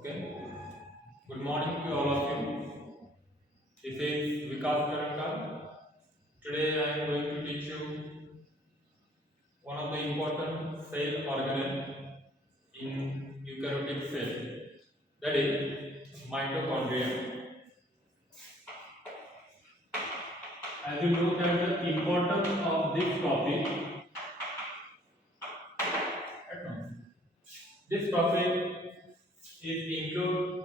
Okay. Good morning to all of you. This is Vikas Karankar. Today I am going to teach you one of the important cell organelle in eukaryotic cell, that is mitochondria. As you know that the importance of this topic, this topic is included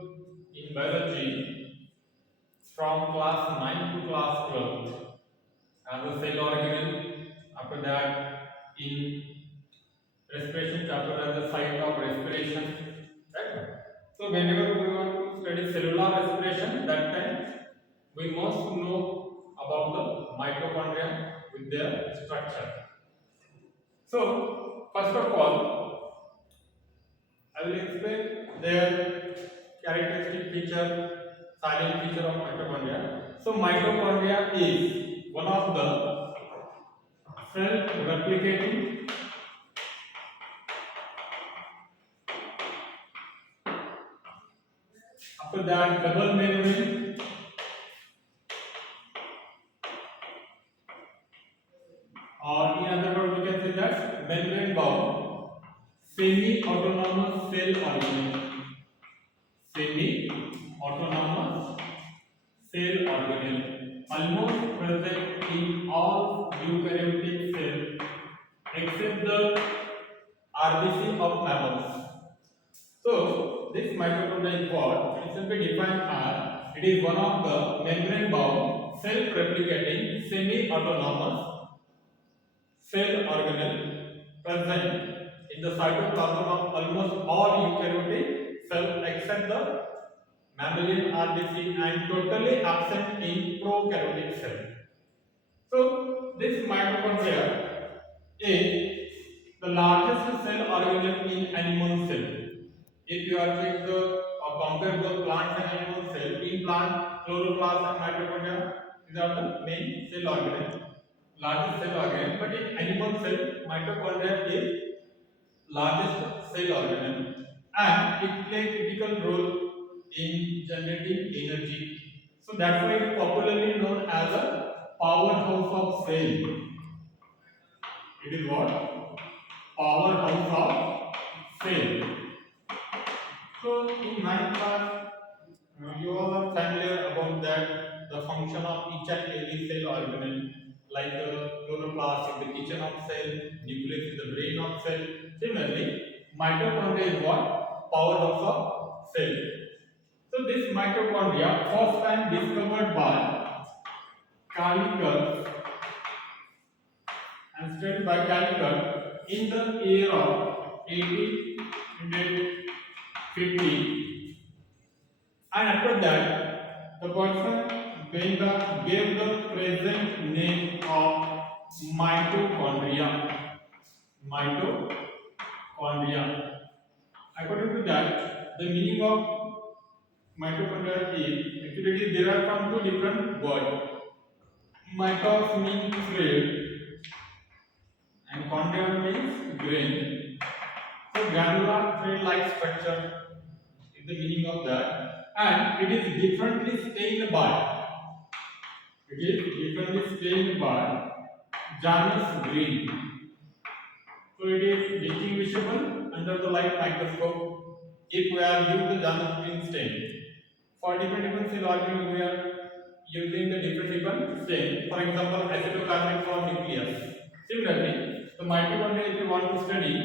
in biology from class 9 to class 12 as a cell organelle. After that, in respiration chapter as the site of respiration, right? So whenever we want to study cellular respiration, that time we must know about the mitochondria with their structure. So first of all, I will explain their characteristic feature, silent feature of mitochondria. So mitochondria is one of the self-replicating after that double membrane or in other words we can say that membrane bound semi-autonomous cell organelle. Semi-autonomous cell organelle almost present in all eukaryotic cells except the RBC of mammals. So this mitochondria is what? It can be defined as it is one of the membrane bound self-replicating semi-autonomous cell organelle present in the cytoplasm of almost all eukaryotic cells except the mammalian RBC and totally absent in prokaryotic cells. So this mitochondria is the largest cell organelle in animal cell. If you are check the or compare the plant and animal cell, in plant chloroplast and mitochondria, these are the main cell organelle, largest cell organelle. But in animal cell, mitochondria is largest cell organelle, and it plays critical role in generating energy. So that's why it is popularly known as a powerhouse of cell. It is what? Powerhouse of cell. So in ninth class, you all are familiar about that the function of each and every cell organelle, like the chloroplast is the kitchen of cell, nucleus is the brain of cell. Similarly, mitochondria is what? Powerhouse of cell. So this mitochondria first time discovered by Calicus and studied by Calicus in the year of 1850, and after that the person gave the present name of mitochondria. Mitochondria. According to that, the meaning of mitochondria is actually it is derived from two different words. Mitos means thread and chondria means grain. So granular thread-like structure is the meaning of that, and it is differently stained by Janus green. So it is distinguishable under the light microscope if we are using the Janus green stain. For different cell organelle we are using the different stain. For example, acetylcarnate for nucleus. Similarly, the mitochondria if you want to study,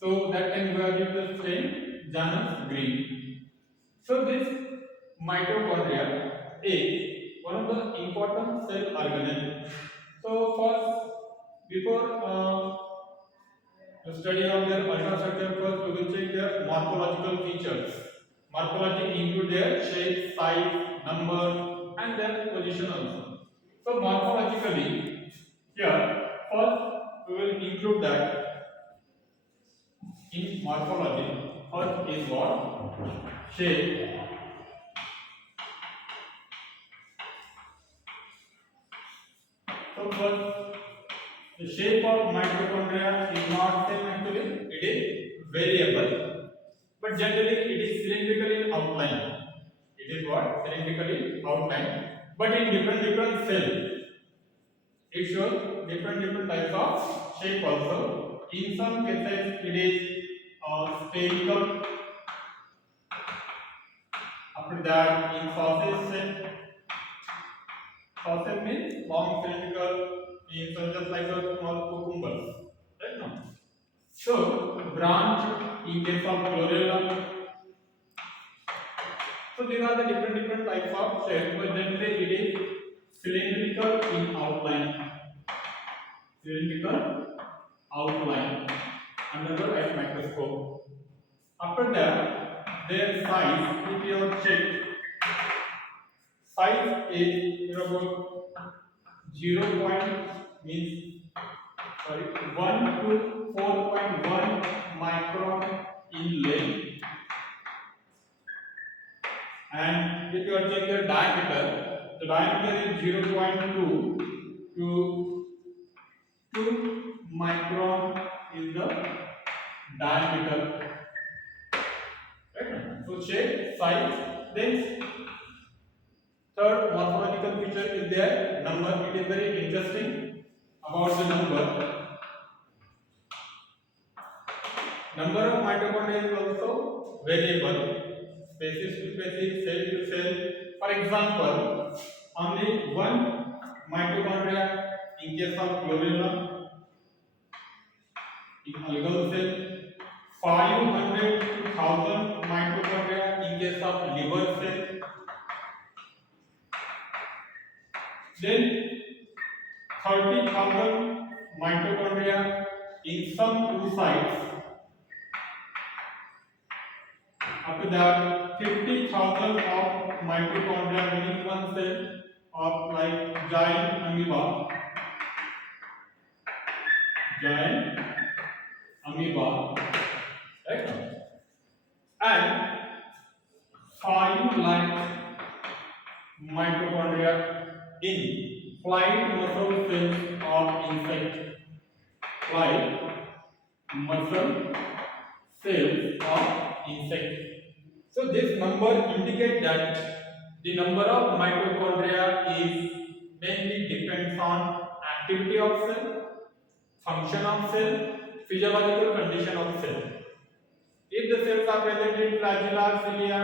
so that time we are using the stain Janus green. So this mitochondria is one of the important cell organelle. So first, before the study of their ultrastructure, first we will check their morphological features. Morphology include their shape, size, number, and their position also. So morphologically, here first we will include that in morphology. First is what? Shape. So first, the shape of mitochondria is not same actually, it is variable. but generally it is cylindrical in outline. It is what? Cylindrical in outline, but in different cells, it shows different types of shape also. In some cases, it is spherical. After that, in sausage shape, sausage means long cylindrical, means just like a small cucumbers, right now. So branch in case of chlorella. So these are the different types of shape, but generally it is cylindrical in outline. Cylindrical outline under the light microscope. After that, their size, if you have checked, size is about 0. Means sorry 1 to 4.1 micron in length, and if you are checking the diameter is 0.2 to 2 micron is the diameter. Right? So shape, size, then third morphological feature is their number. It is very interesting about the number. Number of mitochondria is also variable, species to species, cell to cell. For example, only one mitochondria in case of chlorella, in algal cell, 500 to 1000 mitochondria in case of liver cell, then 30,000 mitochondria in some oocytes. After that, 50,000 of mitochondria within one cell of like giant amoeba. Right? And 5 lakh mitochondria in flight muscle cells of insect. Flight muscle cells of insect. So this number indicates that the number of mitochondria is mainly depends on activity of cell, function of cell, physiological condition of cell. If the cells are present in flagella, cilia,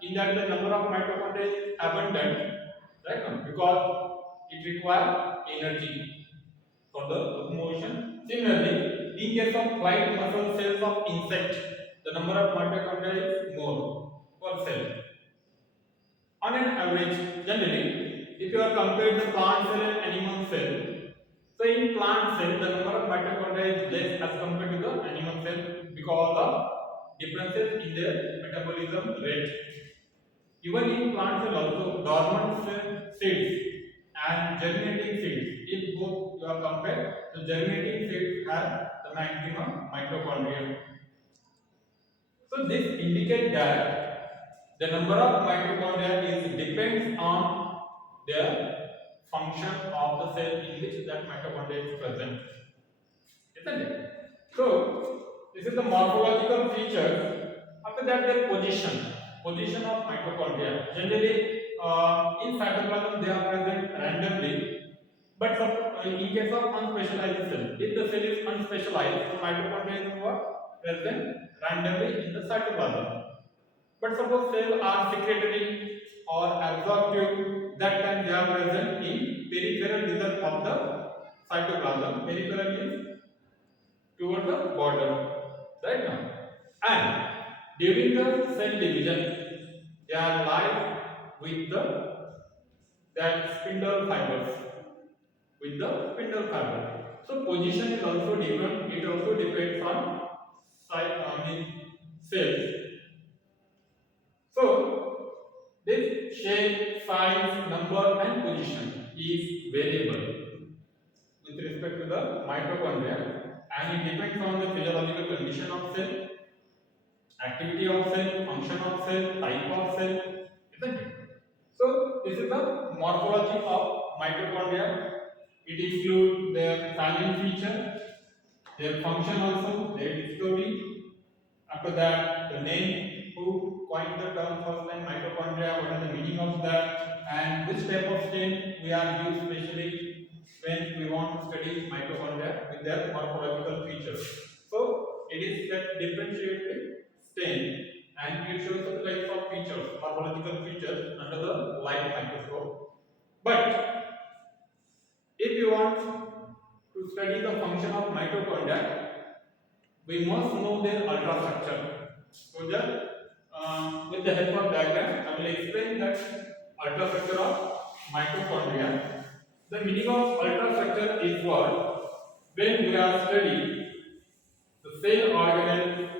in that the number of mitochondria is abundant, right? Because it requires energy for the locomotion. Similarly, in case of flight muscle cells of insect, the number of mitochondria is more per cell. On an average, generally, if you are compared the plant cell and animal cell, so in plant cell the number of mitochondria is less as compared to the animal cell because of differences in their metabolism rate. Even in plant cell also, dormant seeds and germinating seeds, if both you are compared, the germinating seeds have the maximum mitochondria. So this indicates that the number of mitochondria is depends on the function of the cell in which that mitochondria is present. Isn't it? So this is the morphological feature. After that, their position of mitochondria. Generally, in cytoplasm they are present randomly, but in case of unspecialized cell, if the cell is unspecialized, the mitochondria is what? Present randomly in the cytoplasm. But suppose cells are secretory or absorptive, that time they are present in peripheral region of the cytoplasm. Peripheral means toward the border, right now. And during the cell division, they are live with that spindle fibers, with the spindle fiber. So position is also different. It also depends on cells. So this shape, size, number, and position is variable with respect to the mitochondria, and it depends on the physiological condition of cell, activity of cell, function of cell, type of cell, isn't it? So this is the morphology of mitochondria. It includes their silent feature, their function also, their discovery. After After that, the name, who coined the term first time mitochondria, what is the meaning of that, and which type of stain we are used specially when we want to study mitochondria with their morphological features. So it is that differentiated stain and it shows the types of features, morphological features under the light microscope. But if you want to study the function of mitochondria, we must know their ultrastructure. So that with the help of diagram, I will explain that ultrastructure of mitochondria. The meaning of ultrastructure is what? When we are studying the cell organelle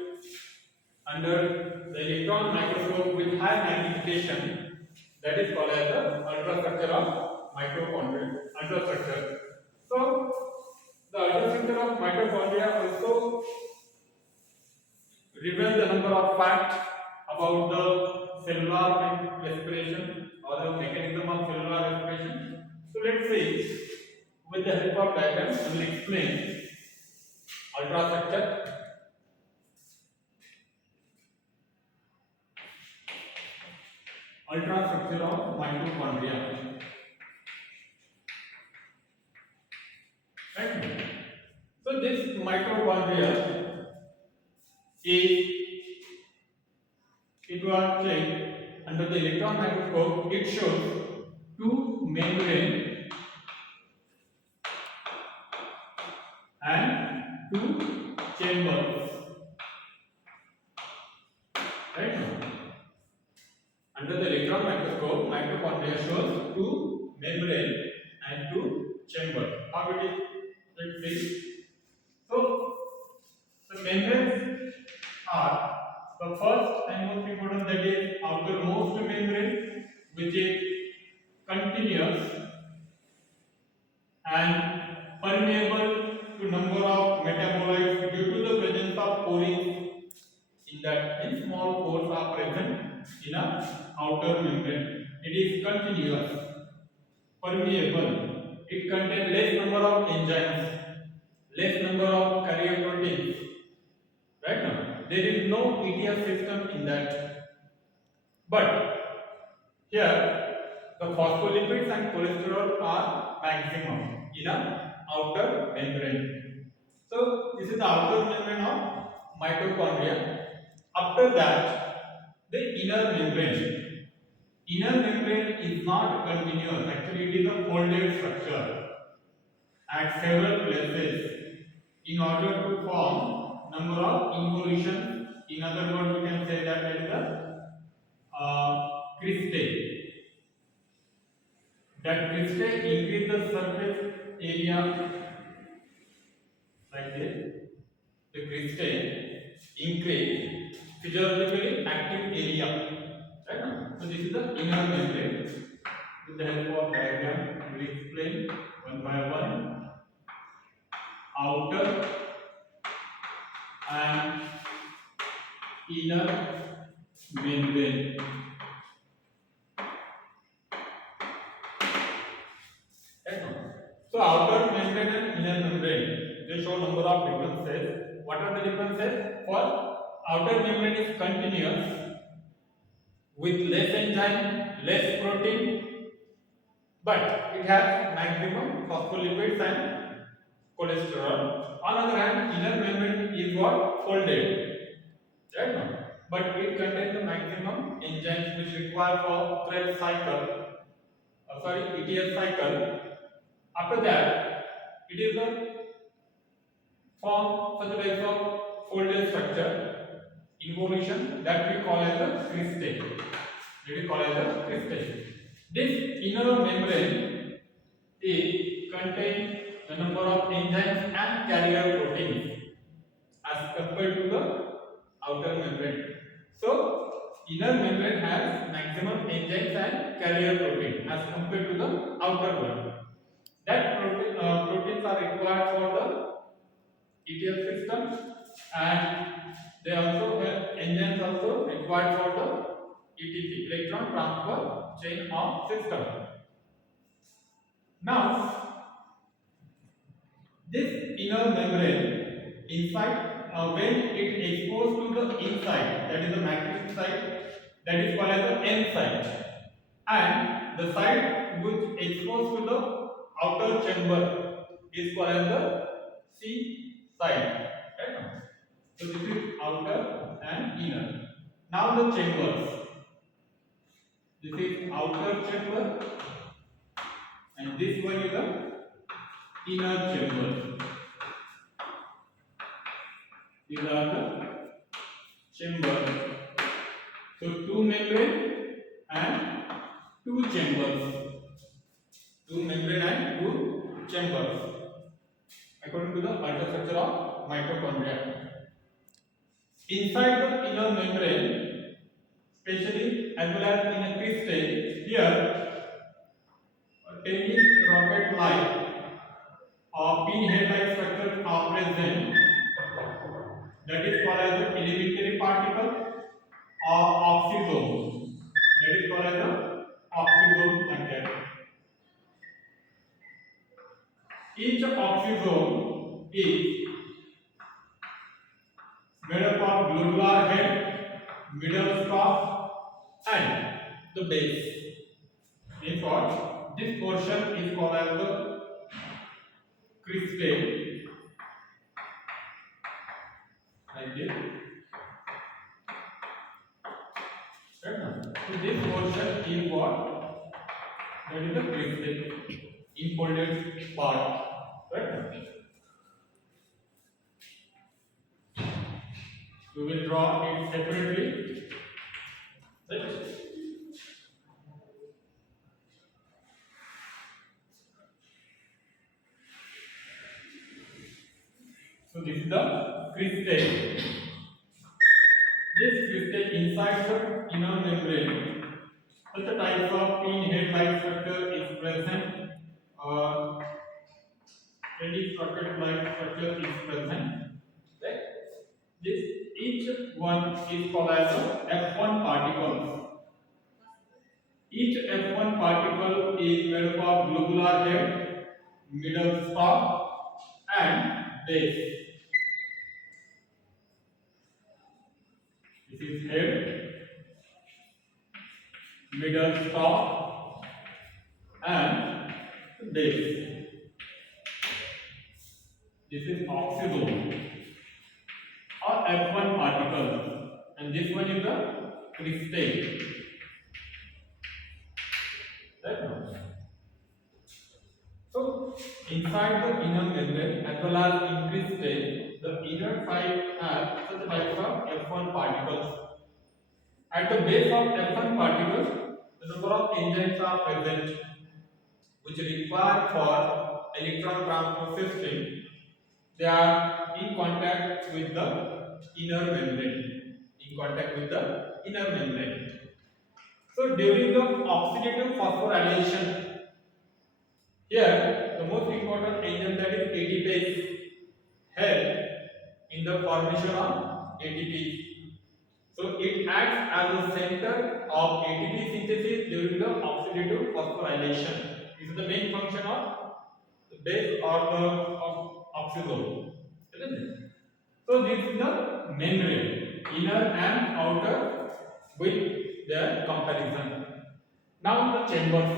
under the electron microscope with high magnification, that is called as the ultrastructure of mitochondria. Ultrastructure. So the ultrastructure of mitochondria also reveals the number of facts about the cellular respiration or the mechanism of cellular respiration. So let's see, with the help of diagrams, I will explain ultrastructure. Ultrastructure of mitochondria. Right? So this mitochondria is, if you are checked under the electron microscope, it shows two membrane and two chambers. Right? Under the electron microscope, mitochondria shows two membrane and two chambers. How it is? Let's see. So the membranes are the first and most important, that is outermost membrane, which is continuous and permeable to number of metabolites due to the presence of pores in that. In small pores are present in a outer membrane. It is continuous, permeable. It contains less number of enzymes, less number of carrier proteins. Right now, there is no ETS system in that. But here, the phospholipids and cholesterol are maximum in a outer membrane. So this is the outer membrane of mitochondria. After that, the inner membrane. Inner membrane is not continuous. Actually, it is a folded structure at several places in order to form number of involutions. In other words, we can say that it is a cristae. That cristae increase the surface area like this. The cristae increase physiologically active area. Right? So this is the inner membrane. With the help of diagram, we will explain one by one. Outer and inner membrane. So outer membrane and inner membrane, they show number of differences. What are the differences? For outer membrane is continuous with less enzyme, less protein, but it has maximum phospholipids and cholesterol. On the other hand, inner membrane is what? Folded. Right now, but it contains the maximum enzymes which require for Krebs cycle, ETS cycle. After that, it is a form such a type of folded structure, involution, that we call as a cristae. This inner membrane is contains the number of enzymes and carrier proteins as compared to the outer membrane. So, inner membrane has maximum enzymes and carrier protein as compared to the outer one. That proteins are required for the ETL system, and they also have enzymes also required for the ETC, electron transfer chain of system. Now, this inner membrane inside when it exposed to the inside, that is the matrix side, that is called as the N side, and the side which exposed to the outer chamber is called as the C side. Right? So this is outer and inner. Now the chambers. This is outer chamber, and this one is the inner chamber. These are the chambers. So two membrane and two chambers. Two membrane and two chambers. According to the ultrastructure of mitochondria. Inside the inner membrane, especially as well as in a crystal, here tennis rocket-like or pinhead-like structures are present. That is called as the elementary particle or oxysome. That is called as the oxysome like that. Each oxysome is made up of globular head, middle stop, and the base. In short, this portion is called as the crystal, like this. So this portion is what? That is the crystal, enfolded part. Right? We will draw it separately. Right? So this is the crystal. This crystal inside the inner membrane. Such a type of pinhead-like structure is present. Any rocket-like structure is present. Right? This each one is called as a F1 particles. Each F1 particle is made up of globular head, middle stop, and base. This is head, middle stop, and base. This is oxysome or F1 particle, and this one is the crystal. Right? So inside the inner membrane as well as in crystal, the inner side has such types of F1 particles. At the base of F1 particles, the number of enzymes are present which require for electron transport system. They are in contact with the inner membrane. In contact with the inner membrane. So during the oxidative phosphorylation, here the most important enzyme, that is ATPase, help in the formation of ATP. So it acts as a center of ATP synthesis during the oxidative phosphorylation. This is the main function of the base or the oxysome. So this is the membrane, inner and outer, with their comparison. Now the chambers.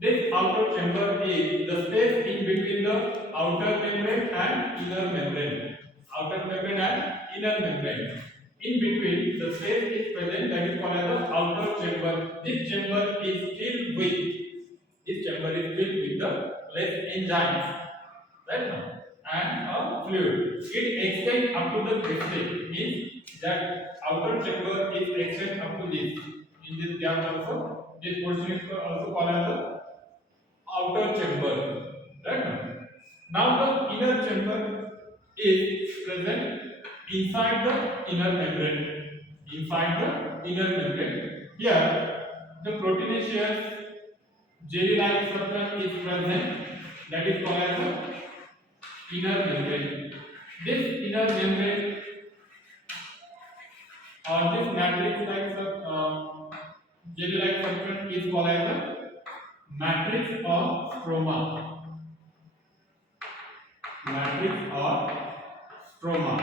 This outer chamber is the space in between the outer membrane and inner membrane. Outer membrane and inner membrane. In between, the space is present, that is called as the outer chamber. This chamber is filled with the less enzymes, right now, and a fluid. It extends up to the crystal. Means that outer chamber is extended up to this. In this gap also, this portion is also called as the outer chamber. Right? Now the inner chamber is present inside the inner membrane. Inside the inner membrane. Here the proteinaceous jelly-like substance is present. That is called as the inner membrane. This inner membrane or this matrix-like jelly-like substance is called as the matrix or stroma. Matrix or stroma.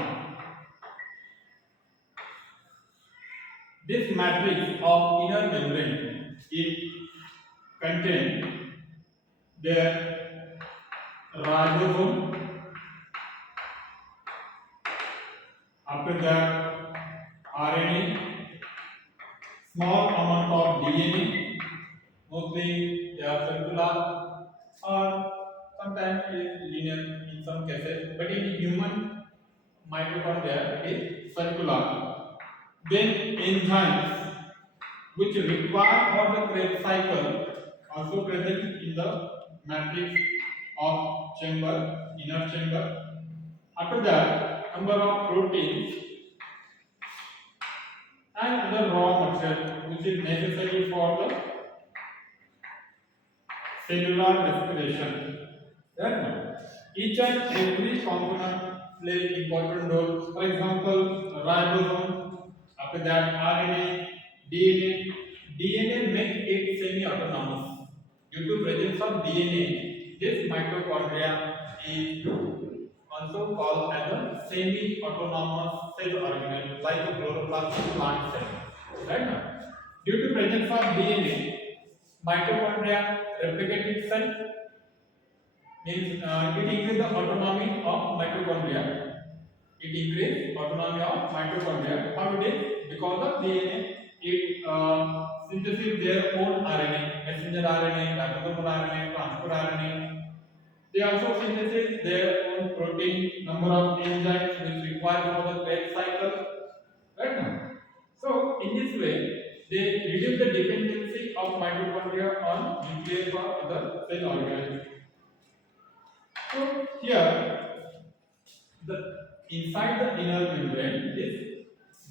This matrix of inner membrane it contains their ribosome, after that RNA, small amount of DNA, mostly they are circular or sometimes it is linear in some cases, but in human mitochondria it is circular. Then enzymes which require for the Krebs cycle also present in the matrix of chamber, inner chamber. After that, number of proteins and other raw material which is necessary for the cellular respiration. Then each and every component play important role. For example, ribosome, after that RNA, DNA. DNA make it semi-autonomous. Due to presence of DNA, this mitochondria is also called as a semi-autonomous cell organelle, like a chloroplast plant cell. Right now, due to presence of DNA, mitochondria replicate itself, means it increases the autonomy of mitochondria. It increases autonomy of mitochondria. How it is? Because of DNA, it synthesis their own RNA, messenger RNA, ribosomal RNA, transport RNA. They also synthesize their own protein, number of enzymes which require for the Krebs cycle. Right now. So in this way, they reduce the dependency of mitochondria on nucleus or other cell organelles. So here, the inside the inner membrane, this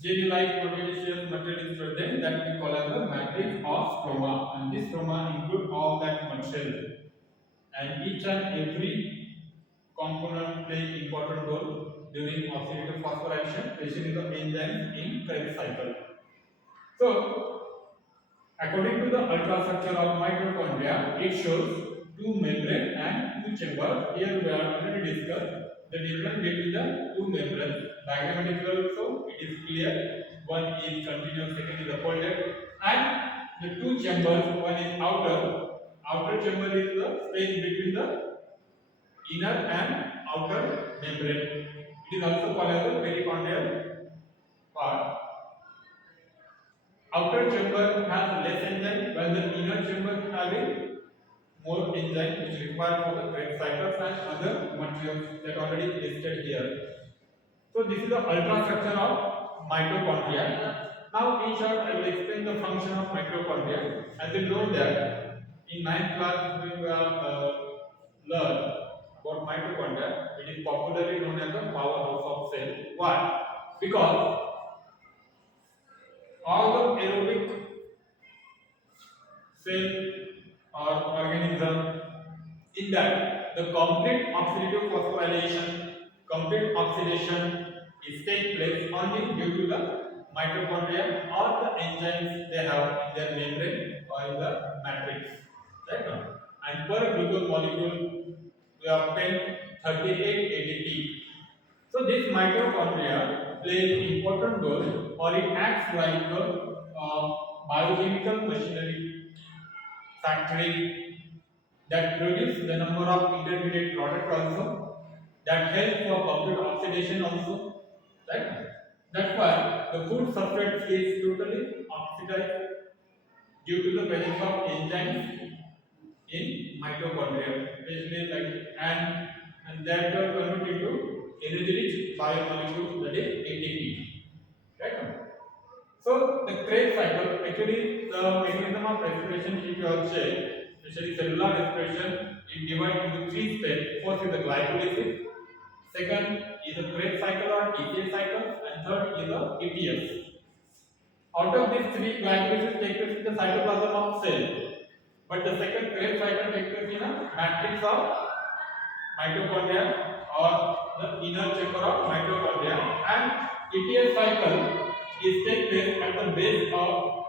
jelly-like proteinaceous material is present that we call as the matrix of stroma, and this stroma include all that material, and each and every component play important role during oxidative phosphorylation, especially the enzymes in Krebs cycle. So, according to the ultrastructure of mitochondria, it shows two membrane and two chamber. Here we are going to discuss the difference between the two membranes. Diagrammatically also it is clear. One is continuous, second is folded, and the two chambers. One is outer. Outer chamber is the space between the inner and outer membrane. It is also called as the perichondrial part. Outer chamber has less enzyme, while the inner chamber having more enzyme which required for the Krebs cycles and other materials that already listed here. So this is the ultrastructure of mitochondria. Now in short, I will explain the function of mitochondria. As you know that in ninth class we have learned about mitochondria. It is popularly known as the powerhouse of cell. Why? Because all the aerobic cell or organism in that the complete oxidative phosphorylation, complete oxidation is take place only due to the mitochondria or the enzymes they have in their membrane or in the matrix. Right now. And per glucose molecule we obtain 38 ATP. So this mitochondria plays important role or it acts like a biochemical machinery factory that produce the number of intermediate product also that help for complete oxidation also, right? That's why the food substrate is totally oxidized due to the presence of enzymes in mitochondria, especially like and that will convert into energy-rich biomolecule, that is ATP, right? So the Krebs cycle, actually the mechanism of respiration, if you have checked, especially cellular respiration, it divides into three steps. First is the glycolysis, second is the Krebs cycle or TCA cycle, and third is the ETS. Out of these three, glycolysis takes place in the cytoplasm of cell, but the second Krebs cycle takes place in a matrix of mitochondria or the inner chamber of mitochondria, and ETS cycle is take place at the base of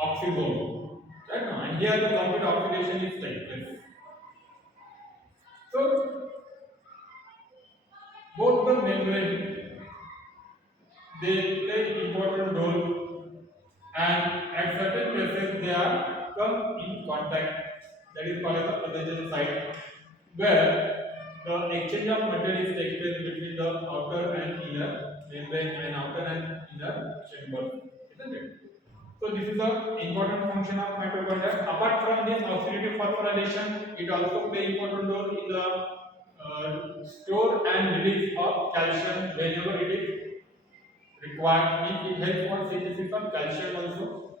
oxygen. Right now, and here the complete oxidation is take place. So both the membrane they play important role, and at certain places they are come in contact. That is called as the adhesion site, where the exchange of materials takes place between the outer and inner membrane and outer and inner chamber, isn't it? So this is the important function of mitochondria. Apart from this oxidative phosphorylation, it also play important role in the store and release of calcium whenever it is required. It helps for synthesis of calcium also.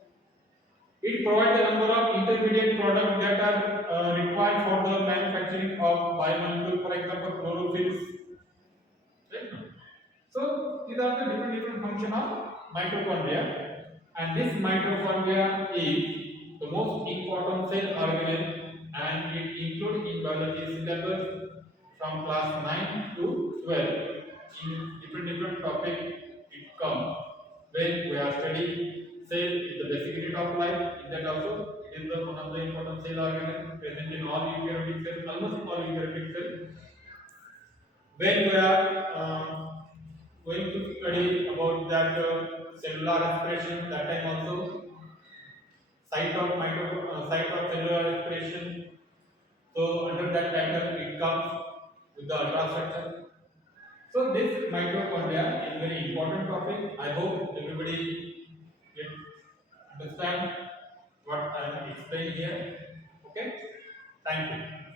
It provides a number of intermediate products that are required for the manufacturing of biomolecules, for example, chlorophylls. Right? So these are the different function of mitochondria, and this mitochondria is the most important cell organelle, and it includes in biology syllabus from class 9 to 12. In different topic it comes when we are studying cell is the basic unit of life. In that also it is the one of the important cell organelle present in all eukaryotic cells, almost all eukaryotic cells. When we are going to study about that cellular respiration, that time also site of cellular respiration. So under that title it comes with the ultrastructure. So this mitochondria is very important topic. I hope everybody can understand what I am explaining here. Okay, thank you.